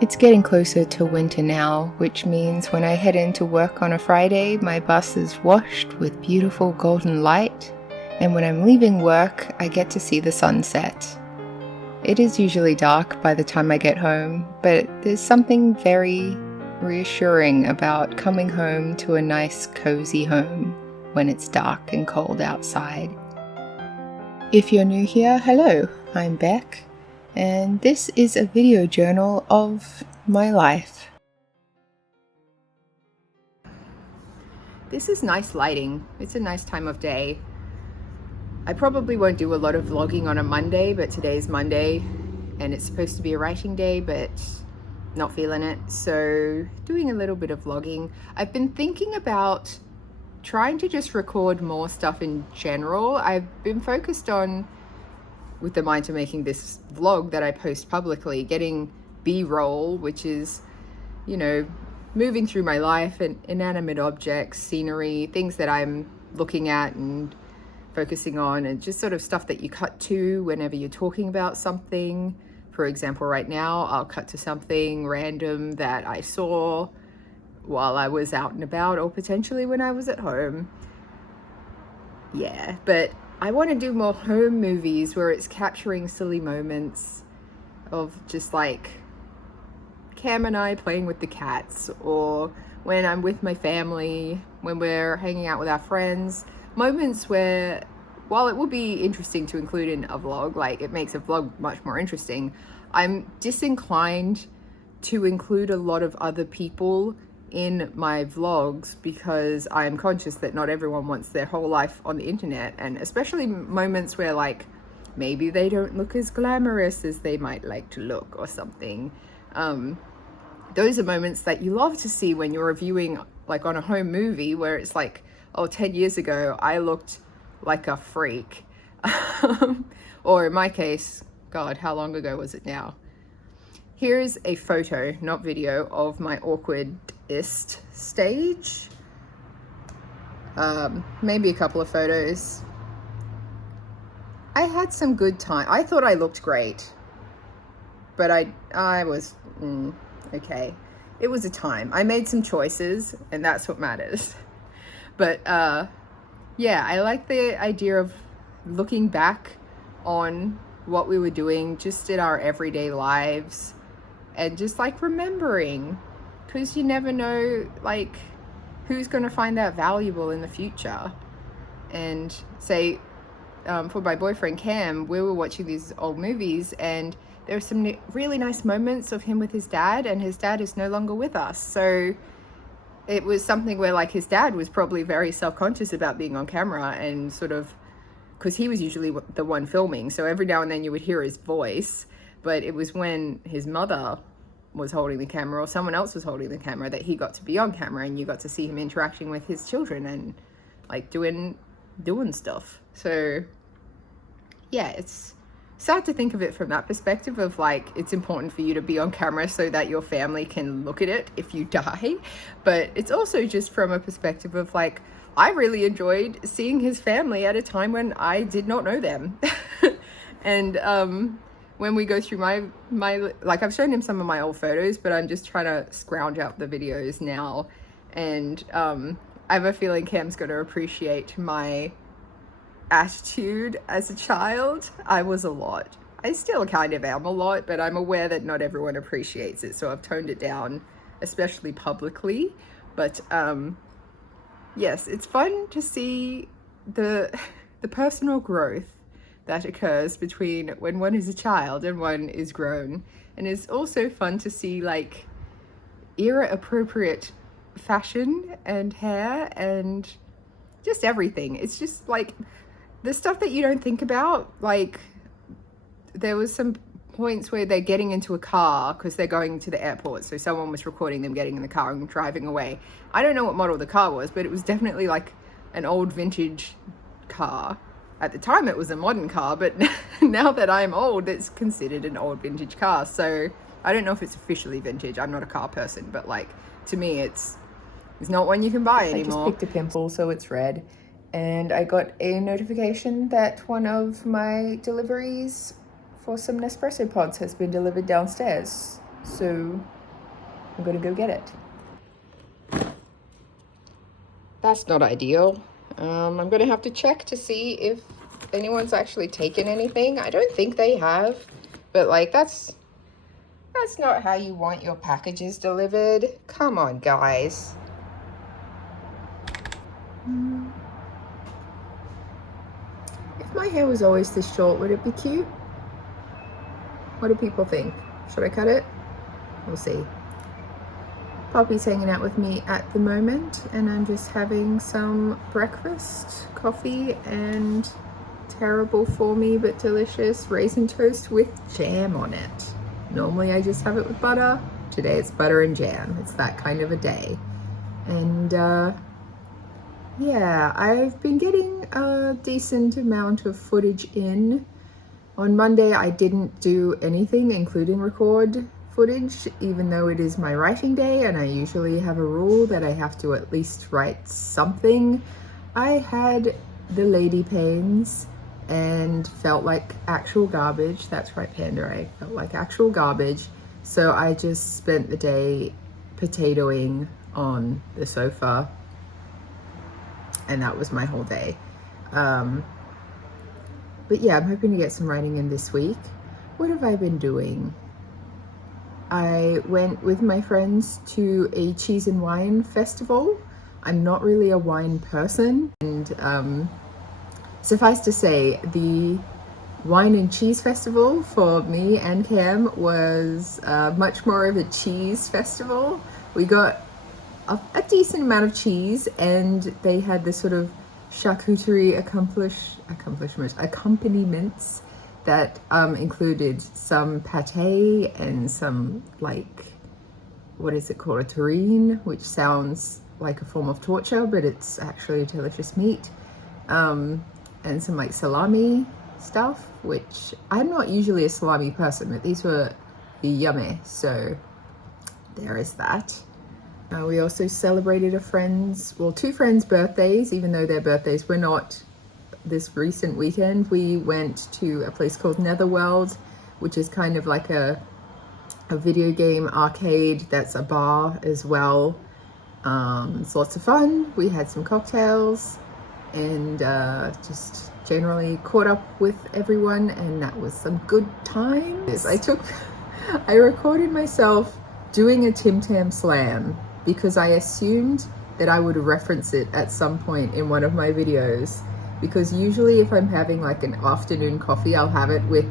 It's getting closer to winter now, which means when I head into work on a Friday, my bus is washed with beautiful golden light, and when I'm leaving work, I get to see the sunset. It is usually dark by the time I get home, but there's something very reassuring about coming home to a nice, cozy home when it's dark and cold outside. If you're new here, hello, I'm Beck, and this is a video journal of my life. This is nice lighting. It's a nice time of day. I probably won't do a lot of vlogging on a Monday, but today's Monday and it's supposed to be a writing day, but not feeling it. So doing a little bit of vlogging. I've been thinking about trying to just record more stuff in general. I've been focused on, with the mind to making this vlog that I post publicly, getting B-roll, which is, you know, moving through my life and inanimate objects, scenery, things that I'm looking at and focusing on, and just sort of stuff that you cut to whenever you're talking about something. For example, right now I'll cut to something random that I saw while I was out and about, or potentially when I was at home. Yeah, but I want to do more home movies where it's capturing silly moments of just like Cam and I playing with the cats, or when I'm with my family, when we're hanging out with our friends. Moments where, while it would be interesting to include in a vlog, like it makes a vlog much more interesting, I'm disinclined to include a lot of other people in my vlogs because I'm conscious that not everyone wants their whole life on the internet, and especially moments where like maybe they don't look as glamorous as they might like to look or something. Those are moments that you love to see when you're reviewing like on a home movie where it's like, oh, 10 years ago I looked like a freak. Or in my case, God, how long ago was it now? Here's a photo, not video, of my awkwardest stage. Maybe a couple of photos. I had some good time. I thought I looked great, but I was, okay. It was a time. I made some choices, and that's what matters. But yeah, I like the idea of looking back on what we were doing just in our everyday lives and just like remembering, because you never know like who's going to find that valuable in the future. And say for my boyfriend Cam, we were watching these old movies and there were some really nice moments of him with his dad, and his dad is no longer with us. So it was something where like his dad was probably very self-conscious about being on camera, and sort of, because he was usually the one filming, so every now and then you would hear his voice, but it was when his mother was holding the camera or someone else was holding the camera that he got to be on camera, and you got to see him interacting with his children and like doing stuff. So yeah, it's sad to think of it from that perspective of like, it's important for you to be on camera so that your family can look at it if you die. But it's also just from a perspective of like, I really enjoyed seeing his family at a time when I did not know them. And when we go through my like, I've shown him some of my old photos, but I'm just trying to scrounge up the videos now. And I have a feeling Cam's going to appreciate my attitude as a child. I was a lot. I still kind of am a lot, but I'm aware that not everyone appreciates it, so I've toned it down, especially publicly. But yes, it's fun to see the personal growth that occurs between when one is a child and one is grown. And it's also fun to see like era appropriate fashion and hair and just everything. It's just like the stuff that you don't think about. Like there was some points where they're getting into a car because they're going to the airport, so someone was recording them getting in the car and driving away. I don't know what model the car was, but it was definitely like an old vintage car. At the time it was a modern car, but now that I'm old, it's considered an old vintage car. So I don't know if it's officially vintage. I'm not a car person, but like to me it's not one you can buy anymore. I just picked a pimple, so it's red. And I got a notification that one of my deliveries for some Nespresso pods has been delivered downstairs. So I'm gonna go get it. That's not ideal. I'm gonna have to check to see if anyone's actually taken anything. I don't think they have, but like that's not how you want your packages delivered. Come on, guys. If my hair was always this short, would it be cute? What do people think? Should I cut it? We'll see. Poppy's hanging out with me at the moment, and I'm just having some breakfast, coffee, and terrible for me but delicious raisin toast with jam on it. Normally I just have it with butter. Today it's butter and jam. It's that kind of a day. And yeah, I've been getting a decent amount of footage in. On Monday I didn't do anything, including record footage, even though it is my writing day and I usually have a rule that I have to at least write something. I had the lady pains and felt like actual garbage. That's right, Panda, I felt like actual garbage. So I just spent the day potatoing on the sofa, and that was my whole day. But yeah, I'm hoping to get some writing in this week. What have I been doing? I went with my friends to a cheese and wine festival. I'm not really a wine person, and suffice to say, the wine and cheese festival for me and Cam was much more of a cheese festival. We got a decent amount of cheese, and they had this sort of charcuterie accompaniments that included some pate and some, like, what is it called, a terrine, which sounds like a form of torture, but it's actually a delicious meat, and some like salami stuff, which I'm not usually a salami person, but these were yummy, so there is that. We also celebrated two friends' birthdays, even though their birthdays were not this recent weekend. We went to a place called Netherworld, which is kind of like a video game arcade that's a bar as well. It's lots of fun. We had some cocktails and just generally caught up with everyone, and that was some good times. I recorded myself doing a Tim Tam Slam because I assumed that I would reference it at some point in one of my videos, because usually if I'm having like an afternoon coffee, I'll have it with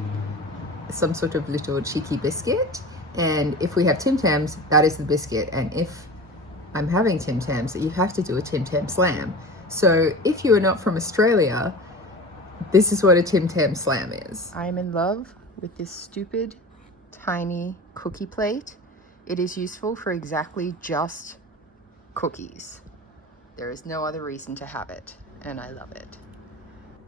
some sort of little cheeky biscuit, and if we have Tim Tams, that is the biscuit, and if I'm having Tim Tams, you have to do a Tim Tam Slam. So if you are not from Australia, this is what a Tim Tam Slam is. I'm in love with this stupid tiny cookie plate. It is useful for exactly just cookies. There is no other reason to have it, and I love it.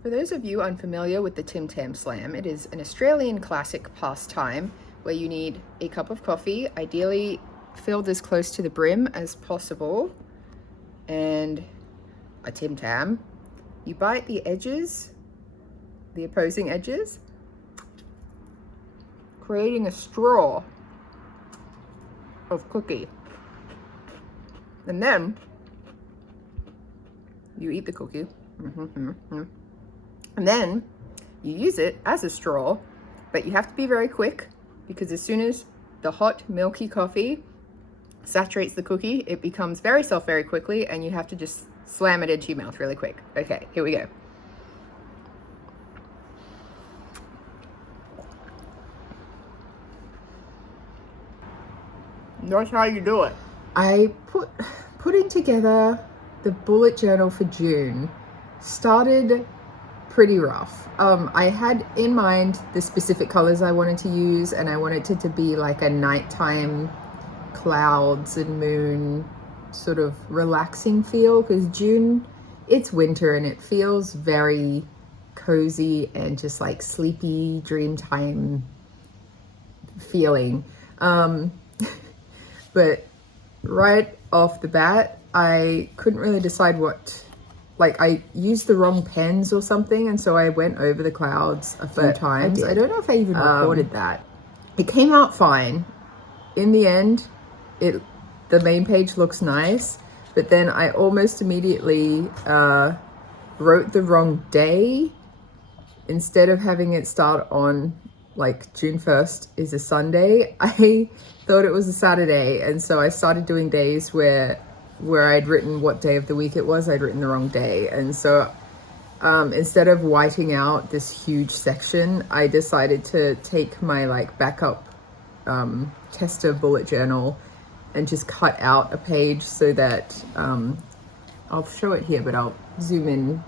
For those of you unfamiliar with the Tim Tam Slam, it is an Australian classic pastime where you need a cup of coffee, ideally filled as close to the brim as possible, and a Tim Tam. You bite the edges, the opposing edges, creating a straw of cookie. And then you eat the cookie. And then you use it as a straw, but you have to be very quick, because as soon as the hot milky coffee saturates the cookie, it becomes very soft very quickly, and you have to just slam it into your mouth really quick. Okay, here we go. That's how you do it. Putting together the bullet journal for June started pretty rough. I had in mind the specific colors I wanted to use, and I wanted it to be like a nighttime clouds and moon sort of relaxing feel, because June, it's winter and it feels very cozy and just like sleepy dream time feeling. But right off the bat, I couldn't really decide what, like I used the wrong pens or something, and so I went over the clouds a few times. I don't know if I even recorded that. It came out fine, in the end, the main page looks nice, but then I almost immediately wrote the wrong day. Instead of having it start on like June 1st is a Sunday, I thought it was a Saturday, and so I started doing days where I'd written what day of the week it was, I'd written the wrong day. And so instead of whiting out this huge section, I decided to take my like backup tester bullet journal and just cut out a page so that I'll show it here, but I'll zoom in.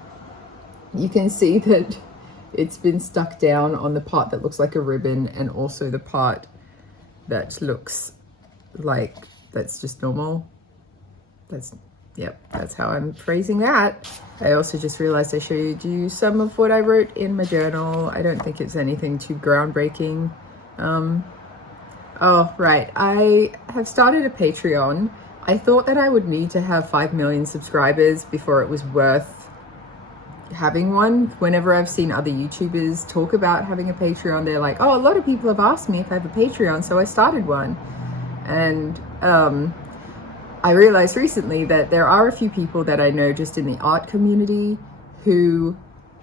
You can see that it's been stuck down on the part that looks like a ribbon, and also the part that looks like that's just normal. That's how I'm phrasing that. I also just realized I showed you some of what I wrote in my journal. I don't think it's anything too groundbreaking. Oh, right. I have started a Patreon. I thought that I would need to have 5 million subscribers before it was worth having one. Whenever I've seen other YouTubers talk about having a Patreon, they're like, oh, a lot of people have asked me if I have a Patreon, so I started one. And I realized recently that there are a few people that I know just in the art community who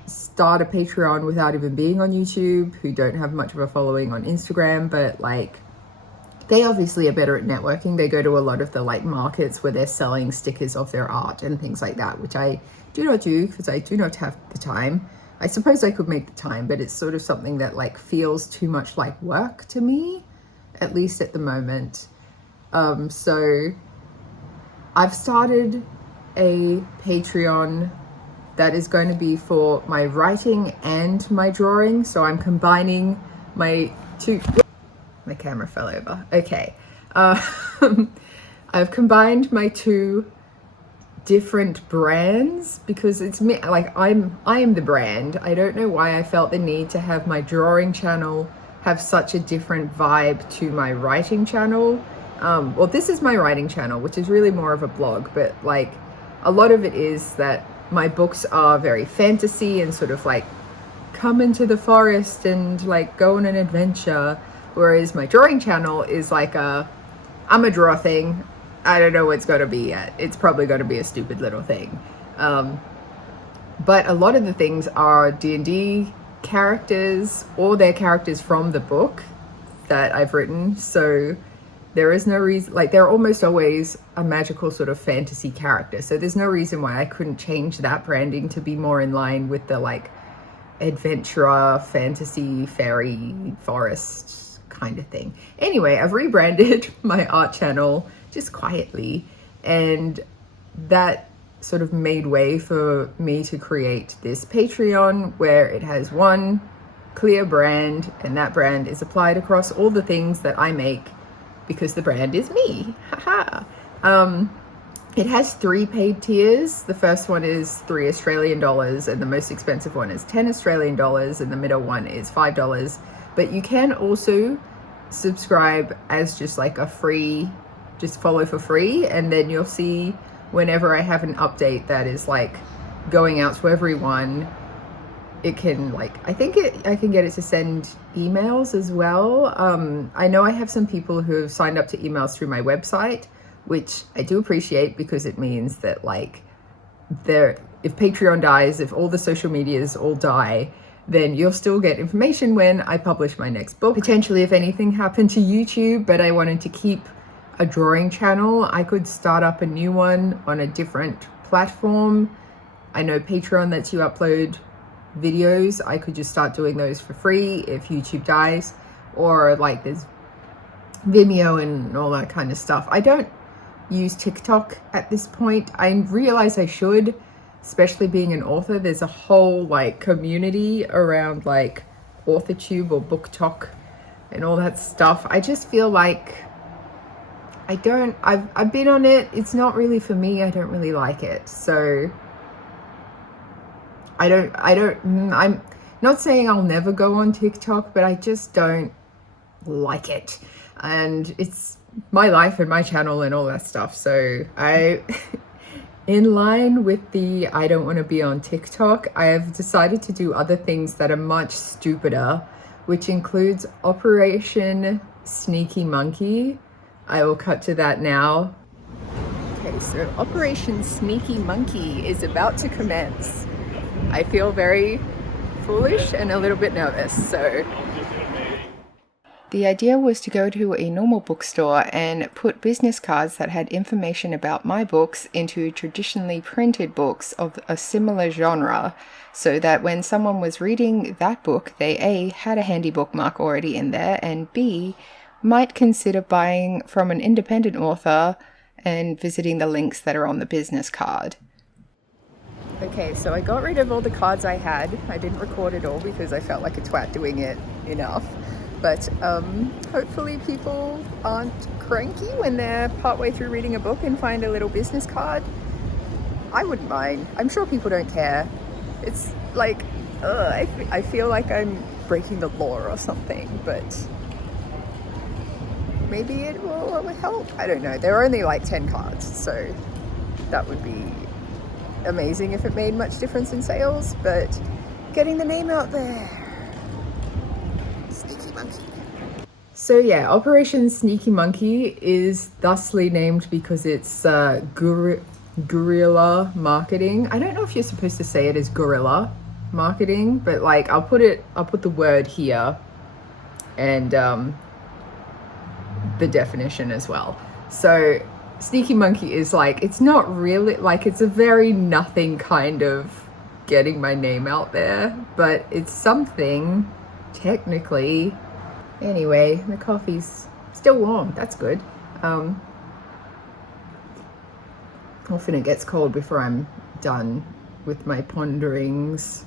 start a Patreon without even being on YouTube, who don't have much of a following on Instagram, but like they obviously are better at networking. They go to a lot of the like markets where they're selling stickers of their art and things like that, which I do not do because I do not have the time. I suppose I could make the time, but it's sort of something that like feels too much like work to me, at least at the moment. So I've started a Patreon that is going to be for my writing and my drawing. So I'm combining my two... My camera fell over. Okay. I've combined my two different brands because it's me. Like I am the brand. I don't know why I felt the need to have my drawing channel have such a different vibe to my writing channel. Well, this is my writing channel, which is really more of a blog, but like a lot of it is that my books are very fantasy and sort of like come into the forest and like go on an adventure. Whereas my drawing channel is like I'm a draw thing. I don't know what it's going to be yet. It's probably going to be a stupid little thing. But a lot of the things are D&D characters, or they're characters from the book that I've written. So there is no reason, like they're almost always a magical sort of fantasy character. So there's no reason why I couldn't change that branding to be more in line with the like adventurer, fantasy, fairy, forest kind of thing. Anyway, I've rebranded my art channel just quietly, and that sort of made way for me to create this Patreon where it has one clear brand, and that brand is applied across all the things that I make because the brand is me. Haha. It has 3 paid tiers. The first one is 3 Australian dollars, and the most expensive one is 10 Australian dollars, and the middle one is $5. But you can also subscribe as just like a free, just follow for free, and then you'll see whenever I have an update that is like going out to everyone. It can like, I can get it to send emails as well. I know I have some people who have signed up to emails through my website, which I do appreciate because it means that like if Patreon dies, if all the social medias all die, then you'll still get information when I publish my next book. Potentially if anything happened to YouTube, but I wanted to keep a drawing channel, I could start up a new one on a different platform. I know Patreon lets you upload videos. I could just start doing those for free if YouTube dies, or like there's Vimeo and all that kind of stuff. I don't use TikTok at this point. I realize I should, especially being an author. There's a whole like community around like AuthorTube or BookTok and all that stuff. I just feel like I've been on it. It's not really for me. I don't really like it. So I'm not saying I'll never go on TikTok, but I just don't like it. And it's my life and my channel and all that stuff. So in line with the I don't want to be on TikTok, I have decided to do other things that are much stupider, which includes Operation Sneaky Monkey. I will cut to that now. Okay, so Operation Sneaky Monkey is about to commence. I feel very foolish and a little bit nervous, so. The idea was to go to a normal bookstore and put business cards that had information about my books into traditionally printed books of a similar genre, so that when someone was reading that book, they A, had a handy bookmark already in there, and B, might consider buying from an independent author and visiting the links that are on the business card. Okay, so I got rid of all the cards I had. I didn't record it all because I felt like a twat doing it enough. But hopefully people aren't cranky when they're partway through reading a book and find a little business card. I wouldn't mind. I'm sure people don't care. It's like, I feel like I'm breaking the law or something, but maybe it will help. I don't know. There are only like 10 cards, so that would be amazing if it made much difference in sales, but getting the name out there. Sneaky Monkey. So yeah, Operation Sneaky Monkey is thusly named because it's guerrilla marketing. I don't know if you're supposed to say it as guerrilla marketing, but like I'll put the word here and the definition as well. So Sneaky Monkey is like, it's not really like, it's a very nothing kind of getting my name out there, but it's something technically. Anyway, the coffee's still warm. That's good. Often it gets cold before I'm done with my ponderings.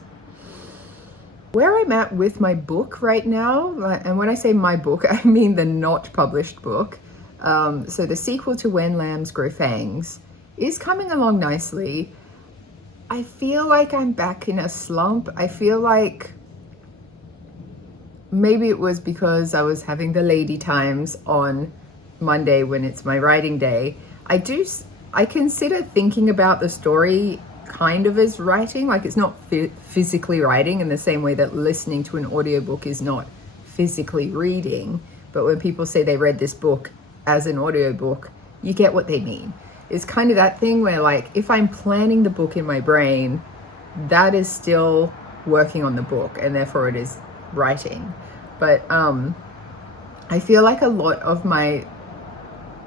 Where I'm at with my book right now, and when I say my book, I mean the not published book. So the sequel to When Lambs Grow Fangs is coming along nicely. I feel like I'm back in a slump. I feel like maybe it was because I was having the lady times on Monday when it's my writing day. I consider thinking about the story kind of as writing, like it's not physically writing in the same way that listening to an audiobook is not physically reading. But when people say they read this book as an audiobook, you get what they mean. It's kind of that thing where like, if I'm planning the book in my brain, that is still working on the book and therefore it is writing. But I feel like a lot of my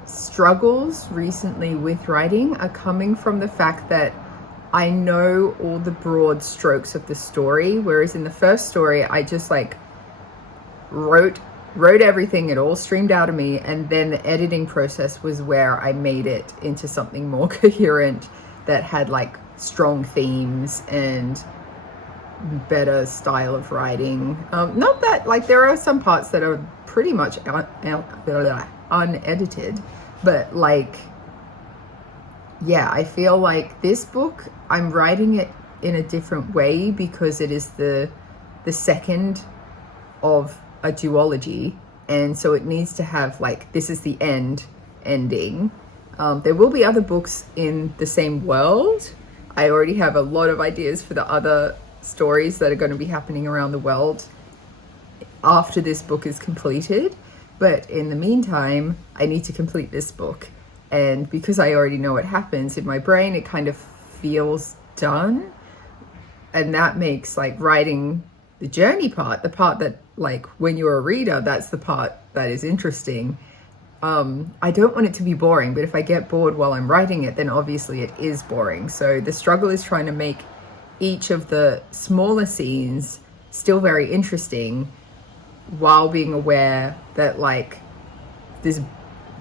struggles recently with writing are coming from the fact that I know all the broad strokes of the story, whereas in the first story I just like wrote everything, it all streamed out of me, and then the editing process was where I made it into something more coherent that had like strong themes and better style of writing. Not that like there are some parts that are pretty much unedited, but like, yeah, I feel like this book, I'm writing it in a different way because it is the second of a duology, and so it needs to have like, this is the ending. There will be other books in the same world. I already have a lot of ideas for the other stories that are going to be happening around the world after this book is completed, but in the meantime I need to complete this book, and because I already know what happens in my brain, it kind of feels done, and that makes like writing the journey part, the part that like when you're a reader, that's the part that is interesting. I don't want it to be boring, but if I get bored while I'm writing it, then obviously it is boring. So the struggle is trying to make each of the smaller scenes still very interesting while being aware that like this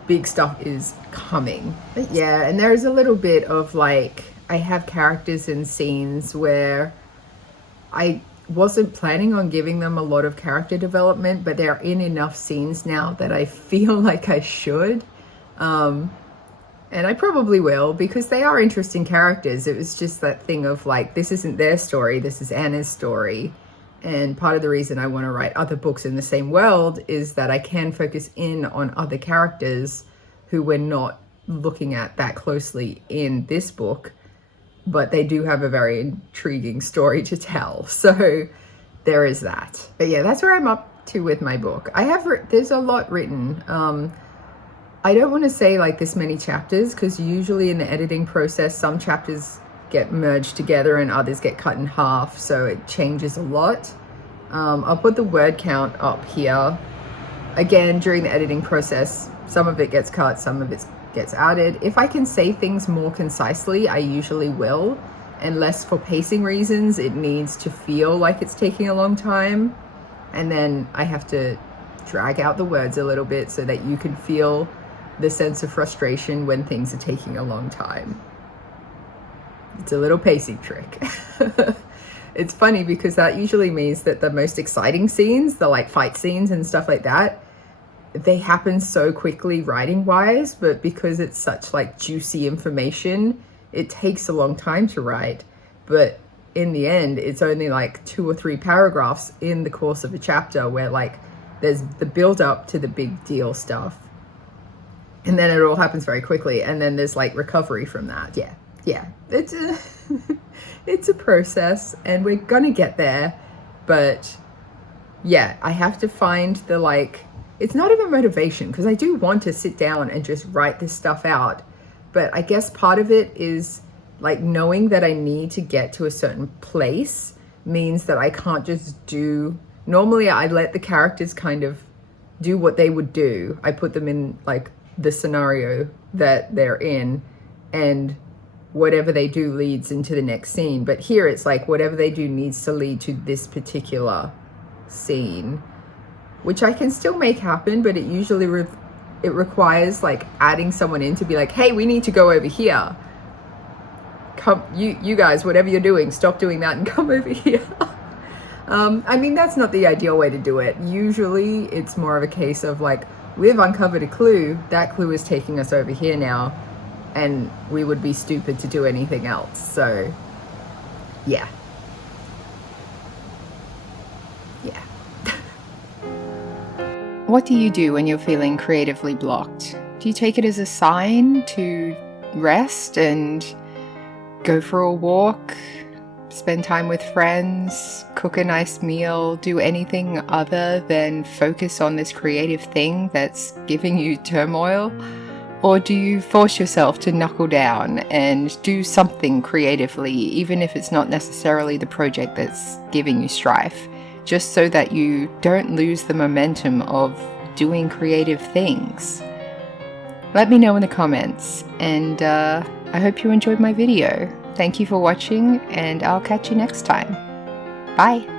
big stuff is coming. But yeah, and there's a little bit of like, I have characters in scenes where I wasn't planning on giving them a lot of character development, but they're in enough scenes now that I feel like I should. And I probably will, because they are interesting characters. It was just that thing of like, this isn't their story, this is Anna's story. And part of the reason I want to write other books in the same world is that I can focus in on other characters who we're not looking at that closely in this book, but they do have a very intriguing story to tell. So there is that. But yeah, that's where I'm up to with my book. There's a lot written. I don't want to say like this many chapters, because usually in the editing process, some chapters get merged together and others get cut in half, so it changes a lot. I'll put the word count up here. Again, during the editing process, some of it gets cut, some of it gets added. If I can say things more concisely, I usually will, unless for pacing reasons it needs to feel like it's taking a long time, and then I have to drag out the words a little bit so that you can feel the sense of frustration when things are taking a long time. It's a little pacing trick. It's funny because that usually means that the most exciting scenes, the like fight scenes and stuff like that, they happen so quickly writing wise, but because it's such like juicy information, it takes a long time to write. But in the end, it's only like 2 or 3 paragraphs in the course of a chapter where like there's the build up to the big deal stuff. And then it all happens very quickly. And then there's like recovery from that. Yeah, it's a, it's a process and we're gonna get there. But yeah, I have to find the like, it's not even motivation, because I do want to sit down and just write this stuff out. But I guess part of it is like knowing that I need to get to a certain place means that I can't just do, normally I let the characters kind of do what they would do. I put them in like the scenario that they're in, and whatever they do leads into the next scene. But here it's like whatever they do needs to lead to this particular scene, which I can still make happen, but it usually it requires like adding someone in to be like, hey, we need to go over here. Come, you guys, whatever you're doing, stop doing that and come over here. I mean, that's not the ideal way to do it. Usually it's more of a case of like, we've uncovered a clue, that clue is taking us over here now, and we would be stupid to do anything else. So yeah. What do you do when you're feeling creatively blocked? Do you take it as a sign to rest and go for a walk, spend time with friends, cook a nice meal, do anything other than focus on this creative thing that's giving you turmoil? Or do you force yourself to knuckle down and do something creatively, even if it's not necessarily the project that's giving you strife, just so that you don't lose the momentum of doing creative things? Let me know in the comments, and I hope you enjoyed my video. Thank you for watching, and I'll catch you next time. Bye!